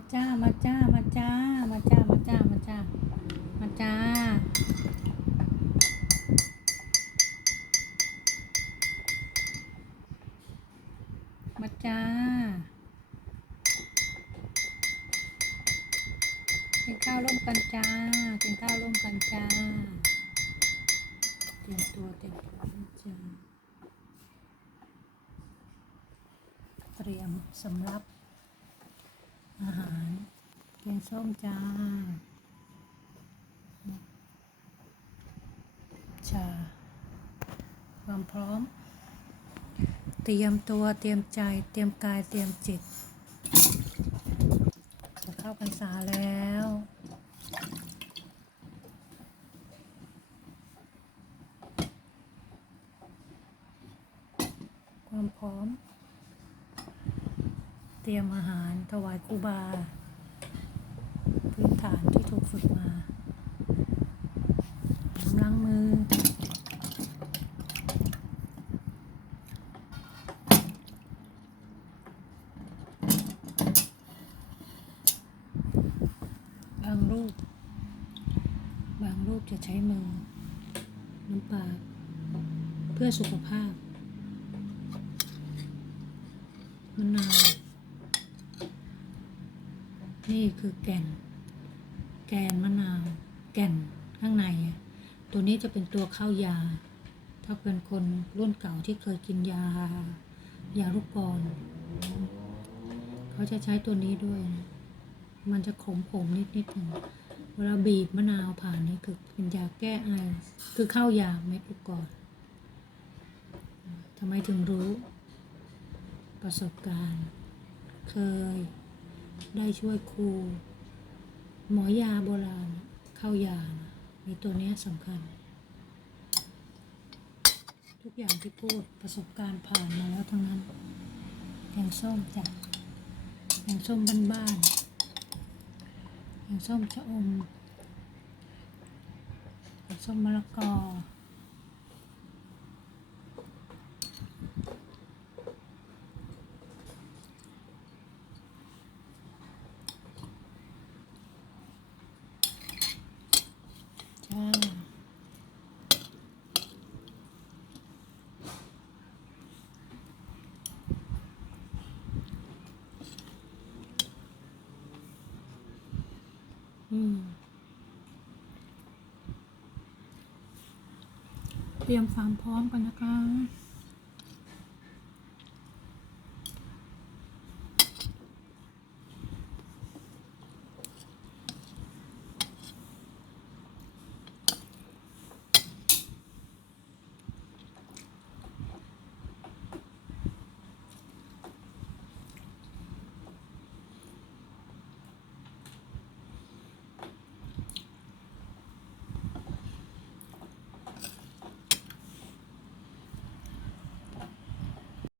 มาจ้า มาจ้า มาจ้า มาจ้า มาจ้า มาจ้า มาจ้า มาจ้า กินข้าวร่วมกันจ้า กินข้าวร่วมกันจ้า เตรียมตัวเตรียมตัวจ้า เตรียมสำรับ อาหารแกงส้มจ้า ชา ความพร้อม เตรียมตัวเตรียมใจเตรียมกายเตรียมจิต จะเข้าพรรษาแล้วความพร้อม ตรียมอาหารถวายครูบา พื้นฐานที่ถูกฝึกมาน้ำล้างมือ บางรูป บางรูปจะใช้มือ น้ำปลาเพื่อสุขภาพมะนาว นี่คือแก่น แกนมะนาว แก่นข้างในอะตัวนี้จะเป็นตัวเข้ายา ถ้าเป็นคนรุ่นเก่าที่เคยกินยา ยาลูกกรอนเขาจะใช้ตัวนี้ด้วยนะมันจะขมขมนิดนิดๆหนึ่งเวลาบีบมะนาวผ่านนี่คือเป็นยาแก้ไอ คือเข้ายาเม็ดลูกกรอนทำไมถึงรู้ ประสบการณ์ เคย ได้ช่วยครู หมอยาโบราณเข้ายานะมีตัวนี้สำคัญ ทุกอย่างที่พูดประสบการณ์ผ่านมาแล้วทั้งนั้นแกงส้มจ้ะแกงส้มบ้านๆแกงส้มชะอมแกงส้มมะละกอ จ้า อืม เตรียมความพร้อมกันนะคะ